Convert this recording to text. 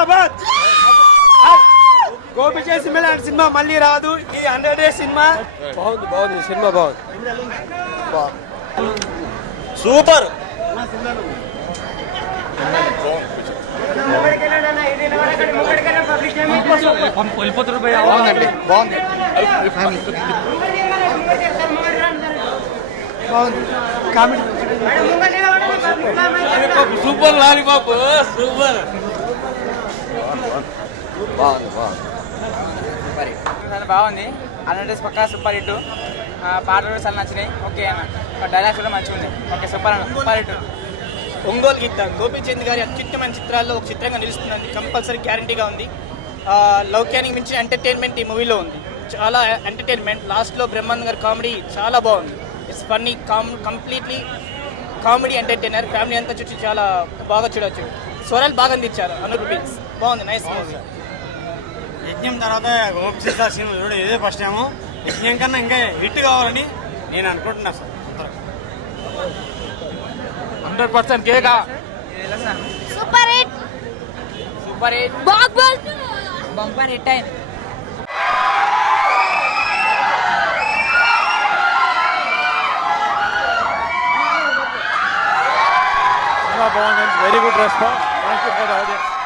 జిందాబాద్. గోపిచంద్ సింహ లాంటి సినిమా మళ్ళీ రాదు. ఈ 100 days సినిమా బాగుంది సినిమా బాగుంది. సూపర్. బాగుందండి, బాగుంది. Comedy super lollipop super. బాగుంది. 100 days పక్కా సూపర్ హిట్. పాటలు చాలా నచ్చినాయి. ఓకే అన్న, డైలాగ్స్ కూడా మంచిగా ఉంది. ఓకే సూపర్ అన్న, సూపర్ హిట్. ఒంగోలు గీత గోపీచంద్ గారి అత్యుత్తమైన చిత్రాల్లో ఒక చిత్రంగా నిలుస్తుంది. కంపల్సరీ గ్యారంటీగా ఉంది. లౌక్యానికి మించిన ఎంటర్టైన్మెంట్ ఈ మూవీలో ఉంది. చాలా ఎంటర్టైన్మెంట్. లాస్ట్లో బ్రహ్మానంద్ గారి కామెడీ చాలా బాగుంది. It's funny, completely comedy entertainer. Family అంతా చూసి చాలా బాగా చూడవచ్చు. స్వరాలు బాగా అందించారు. అనూప్ బిన్స్ బాగుంది. Nice movie. యజ్ఞం తర్వాత గోపిచంద్ సినిమా చూడడం ఇదే ఫస్ట్ టైము. యజ్ఞం కన్నా ఇంకా హిట్ కావాలని నేను అనుకుంటున్నా సార్. 100% కేకా. Super hit. Super hit. Bumper hit అయింది. Very good response. Thank you for the audience.